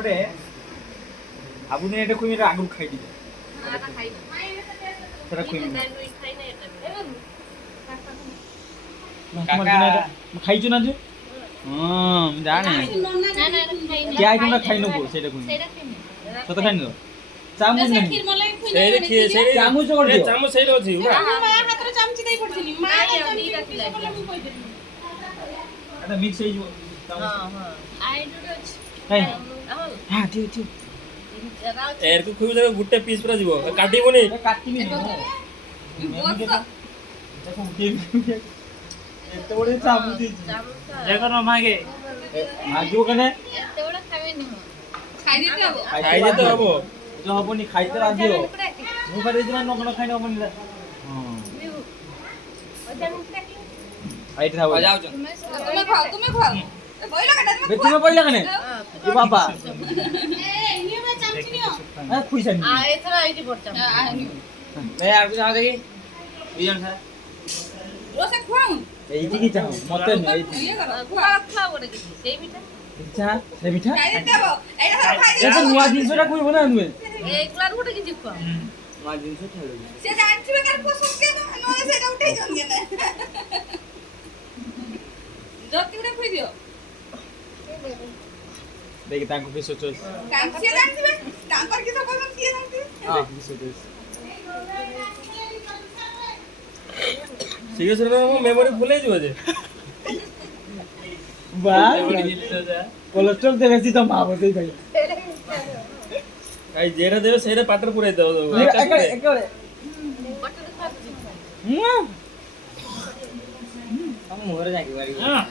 তারপরে আবুনে এটা কই মেরে আগুন খাই দিবে আটা খাই না সেটা কই মেরে নই খাই না এটা কাকা খাইছো না যে জানি না না এটা খাই না কে আই তোমরা খাই নবো সেটা কই সেটা খাই না সত খাই না চামচ নেই ক্ষীর মলাই খুই ସେଇରେ ଖି- ସେଇରେ ଚାମଚ କରିଦିଅ। ଚାମଚ ସେଇରେ ଅଛି ପୁରା। ମା ହାତରେ ଚାମଚି ଦେଇ ପଡିଥିଲି ମା ଚାମଚି ଦିଟା କଲେ ମୁଁ କହିଦେଲି এটা মিক্স হই যাব চামচ ଆଇଡୁର ଅଛି ଖାଇ আমল হ্যাঁ ঠিক ঠিক ଜାଗା ଅଛି ଏରକୁ ଖୁଇବୁ ଦେଖ ଗୋଟେ ପିସ୍ ପୁରା ଯିବ କାଟିବନି। কাটতিমি দেখো এত বড় চামচ দিয়েছি ଚାମଚ দেখো না মাগে মাগিও কেন ଏତେ ବଡ଼ ଖାଇବେନି ମୁଁ খাই দিতে হবে ଖାଇଦେ ତ ହବ। जो हबनी खाइते राजियो मु करे दिना नकन खाइन हबनी हां आइट था ଯାଉଛ। তুমি খাও এ বইলা কাটা बे तुमे पहिला कने ए बाबा এ নিও মা চামচি নিও ए खुइसा नि ଏଥର ଏଇଠି ପଡଚା ବେ ଆକୁ ଯାଉ ଦେଖି ଦି ଜଣ ସାରା। রোসে খাও एइटी की चाहो मते न एइटी ইয়ে করো ଖୁଆ ଖୁଆ ଗୋଟେ କିଛି ସେଇ ମିଠା इच्छा से मिठा খাই দিতে হবে এইটা খাই ए से नुआ जिंसटा कोइ बना नुए ଏଗୁଳାର ଗୋଟେ କିଛି ଖୁଆ ମା ଜିନିଷ ଛାଡୁ। সে জানছিবে কার পছন্দ কেন নয় সেটা উঠাই জন কেন যতি উড়ে খুই দিও देखि ताको के सोचो কামসি জানছিবে তারপর কি তো পছন্দ দিয়ে জানছিবে हां की सोचो ସିରିୟସ୍ ରେ ମୋ ମେମୋରି ଭୁଲ ହେଇଯିବ ଯେ। वाह ଗୋଟେ ଜିନିଷ ଯା कोलेस्ट्रॉल दे बेसी तो मां बतई भाई ଖାଇ ଯେଟା ଦେବେ ସେଇଟା ପାଟିରେ ପୁରେଇ ଦବ ସବୁ। एकड़े एकड़े ପଟରେ ଖାଉଛି मुआ ଆମ ମୁହଁରେ ଯାଇକି ବାରି। हां